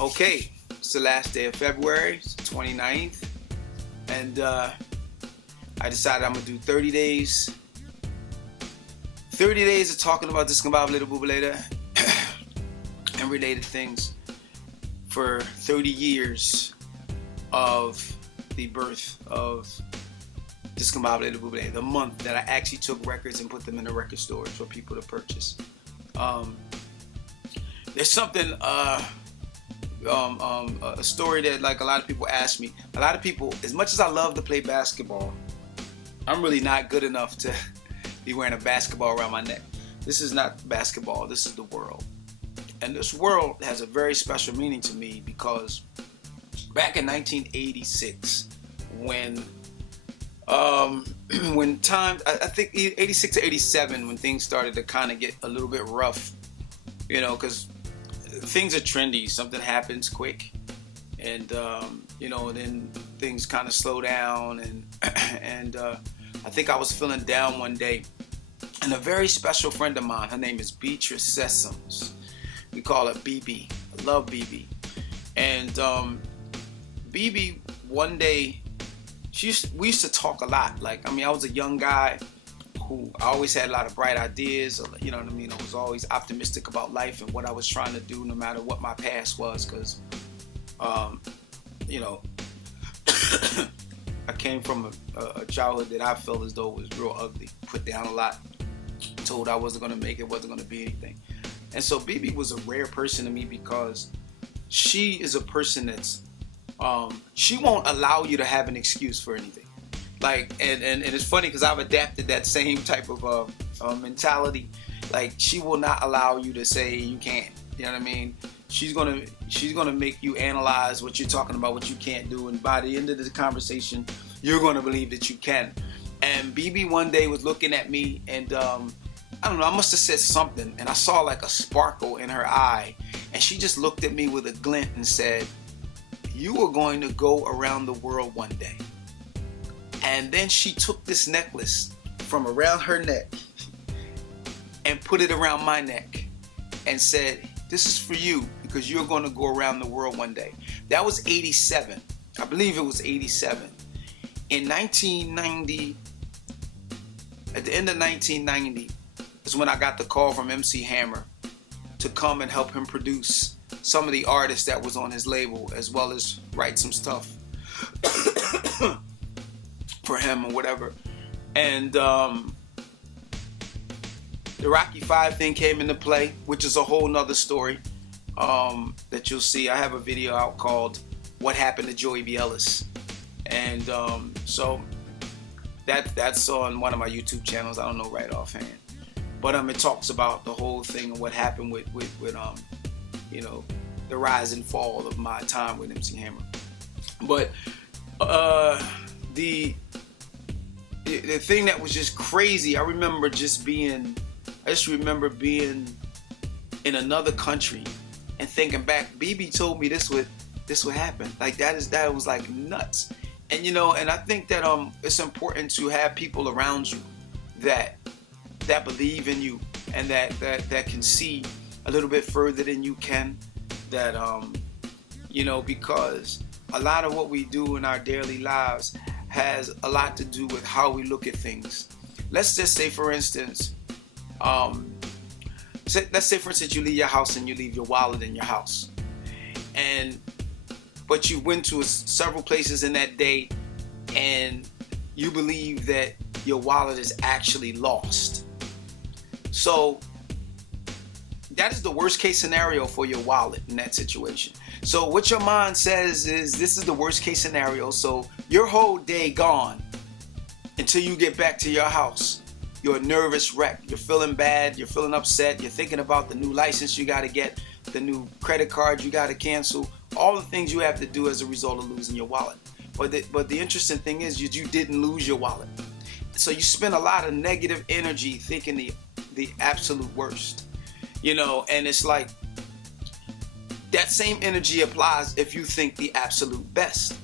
Okay, it's the last day of February, it's the 29th, and I decided I'm gonna do 30 days. 30 days of talking about Discombobulatorbubalator and related things for 30 years of the birth of Discombobulatorbubalator, the month that I actually took records and put them in the record stores for people to purchase. There's something, a story that like a lot of people ask me. A lot of people, as much as I love to play basketball, I'm really not good enough to be wearing a basketball around my neck. This is not basketball, this is the world. And this world has a very special meaning to me because back in 1986, when time, I think 86 to 87, when things started to kind of get a little bit rough, you know, because things are trendy, something happens quick, and you know, then things kind of slow down, and I think I was feeling down one day, and a very special friend of mine, her name is Beatrice Sessoms, we call her BB, I love BB, and BB one day, we used to talk a lot. Like, I mean, I was a young guy who I always had a lot of bright ideas, you know what I mean? I was always optimistic about life and what I was trying to do, no matter what my past was, because, you know, I came from a childhood that I felt as though was real ugly, put down a lot, told I wasn't going to make it, wasn't going to be anything. And so BB was a rare person to me because she is a person that's, she won't allow you to have an excuse for anything. Like, and it's funny because I've adapted that same type of mentality. Like, she will not allow you to say you can't. You know what I mean? She's gonna make you analyze what you're talking about, what you can't do, and by the end of the conversation, you're gonna believe that you can. And BB one day was looking at me, and I don't know, I must have said something, and I saw like a sparkle in her eye, and she just looked at me with a glint and said, "You are going to go around the world one day." And then she took this necklace from around her neck and put it around my neck and said, "This is for you because you're going to go around the world one day." That was 87. I believe it was 87. In 1990, at the end of 1990, is when I got the call from MC Hammer to come and help him produce some of the artists that was on his label, as well as write some stuff for him or whatever. And the Rocky 5 thing came into play, which is a whole nother story that you'll see. I have a video out called "What Happened to Joey B. Ellis," and so that's on one of my YouTube channels. I don't know right offhand, but it talks about the whole thing and what happened with you know, the rise and fall of my time with MC Hammer. But the thing that was just crazy, I just remember being in another country and thinking back, BB told me this would happen. Like, that was like nuts. And you know, and I think that it's important to have people around you that believe in you and that can see a little bit further than you can, that you know, because a lot of what we do in our daily lives has a lot to do with how we look at things. Let's just say, for instance, let's say for instance you leave your house and you leave your wallet in your house, but you went to several places in that day and you believe that your wallet is actually lost. So that is the worst case scenario for your wallet in that situation. So what your mind says is, this is the worst case scenario. So your whole day gone until you get back to your house. You're a nervous wreck. You're feeling bad. You're feeling upset. You're thinking about the new license you got to get, the new credit card you got to cancel, all the things you have to do as a result of losing your wallet. But the interesting thing is you didn't lose your wallet. So you spend a lot of negative energy thinking the absolute worst. You know, and it's like that same energy applies if you think the absolute best.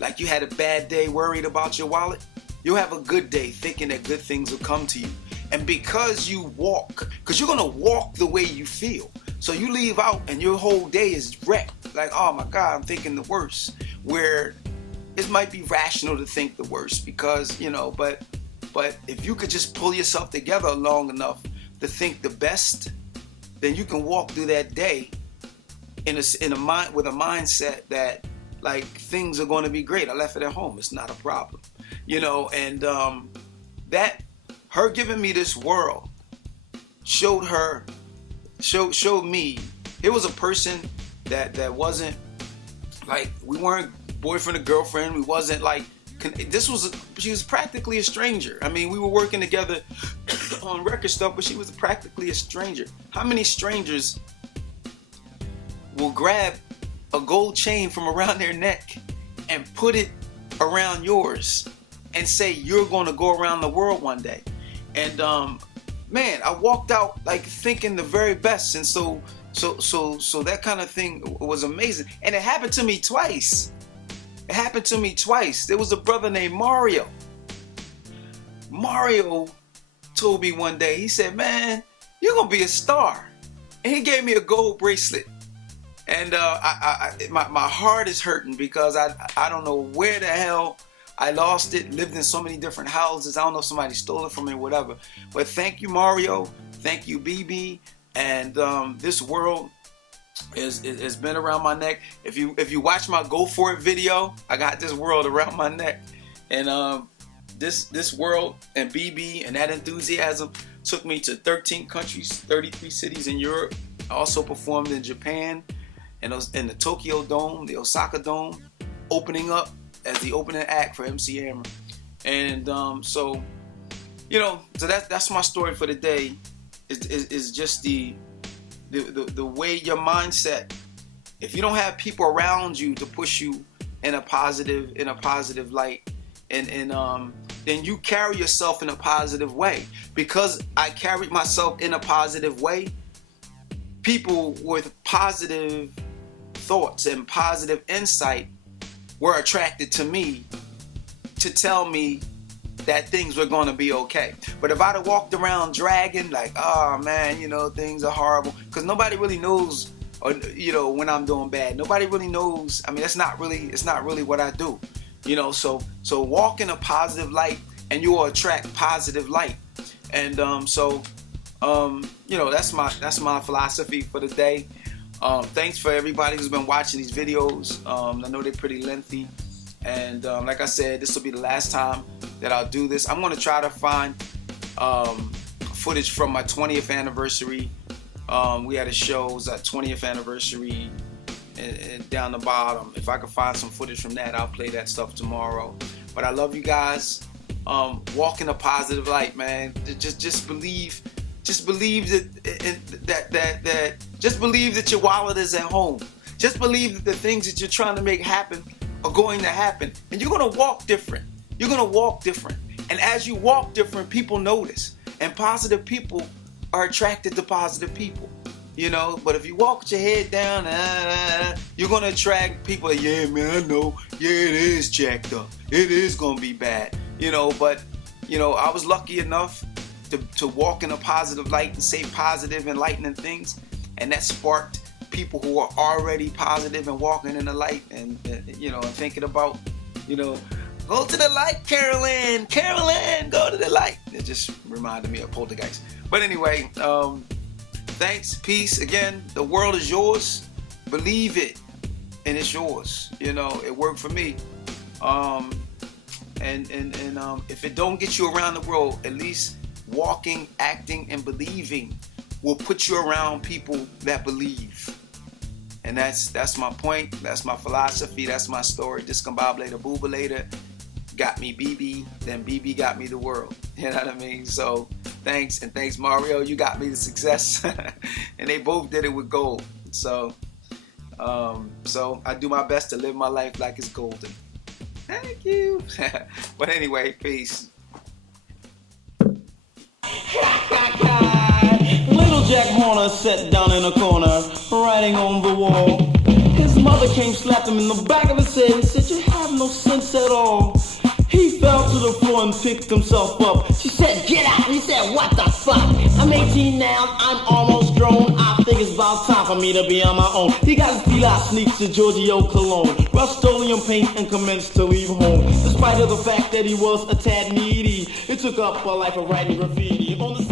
Like, you had a bad day worried about your wallet, you'll have a good day thinking that good things will come to you. And because you walk, because you're going to walk the way you feel. So you leave out and your whole day is wrecked. like, oh my God, I'm thinking the worst. Where it might be rational to think the worst because, you know, but if you could just pull yourself together long enough to think the best, then you can walk through that day in a mind with a mindset that like things are going to be great. I left it at home. It's not a problem, you know. And that her giving me this world showed me it was a person that wasn't like, we weren't boyfriend or girlfriend. We wasn't like, she was practically a stranger. I mean, we were working together on record stuff, but she was practically a stranger. How many strangers will grab a gold chain from around their neck and put it around yours and say you're going to go around the world one day? And man, I walked out like thinking the very best. And so that kind of thing was amazing. And it happened to me twice. There was a brother named Mario. Mario told me one day, he said, man, you're going to be a star. And he gave me a gold bracelet. And my heart is hurting because I don't know where the hell I lost it. Lived in so many different houses. I don't know if somebody stole it from me or whatever. But thank you, Mario. Thank you, BB. And this world has been around my neck. If you watch my Go For It video, I got this world around my neck. And this world and BB and that enthusiasm took me to 13 countries, 33 cities in Europe. I also performed in Japan, and in the Tokyo Dome, the Osaka Dome, opening up as the opening act for MC Hammer. And so, you know, so that's my story for the day. Is just the way your mindset. If you don't have people around you to push you in a positive light, and then you carry yourself in a positive way. Because I carried myself in a positive way, people with positive thoughts and positive insight were attracted to me to tell me that things were going to be okay. But if I'd have walked around dragging like, oh man, you know, things are horrible, because nobody really knows, or you know, when I'm doing bad, nobody really knows. I mean, it's not really what I do, you know. So walk in a positive light, and you will attract positive light. And you know, that's my philosophy for the day. Thanks for everybody who's been watching these videos. I know they're pretty lengthy. And like I said, this will be the last time that I'll do this. I'm going to try to find footage from my 20th anniversary. We had a show, it was our 20th anniversary, and down the bottom. If I can find some footage from that, I'll play that stuff tomorrow. But I love you guys. Walk in a positive light, man. Just believe that just believe that your wallet is at home. Just believe that the things that you're trying to make happen are going to happen, and you're going to walk different. And as you walk different, people notice, and positive people are attracted to positive people, you know. But if you walk with your head down, you're going to attract people that, yeah man, I know, yeah, it is jacked up, it is going to be bad, you know. But you know, I was lucky enough to walk in a positive light and say positive, enlightening things, and that sparked people who are already positive and walking in the light, and you know, and thinking about, you know, go to the light, Carolyn, go to the light. It just reminded me of Poltergeist. But anyway, thanks, peace. Again, the world is yours. Believe it, and it's yours. You know, it worked for me. And if it don't get you around the world, at least walking, acting, and believing will put you around people that believe. And that's my point. That's my philosophy. That's my story. Discombobulatorbubalator got me BB, then BB got me the world. You know what I mean? So thanks, and thanks Mario. You got me the success, and they both did it with gold. So I do my best to live my life like it's golden. Thank you. But anyway, peace. Little Jack Horner sat down in a corner, writing on the wall. His mother came, slapped him in the back of his head and said, "You have no sense at all." He fell to the floor and picked himself up. She said, "Get out." He said, "What the fuck? I'm 18 now, I'm almost grown. I think it's about time for allowing me to be on my own. He got his Fila sneaks to Giorgio Cologne, Rust-Oleum paint, and commenced to leave home. Despite of the fact that he was a tad needy, it took up a life of writing graffiti on the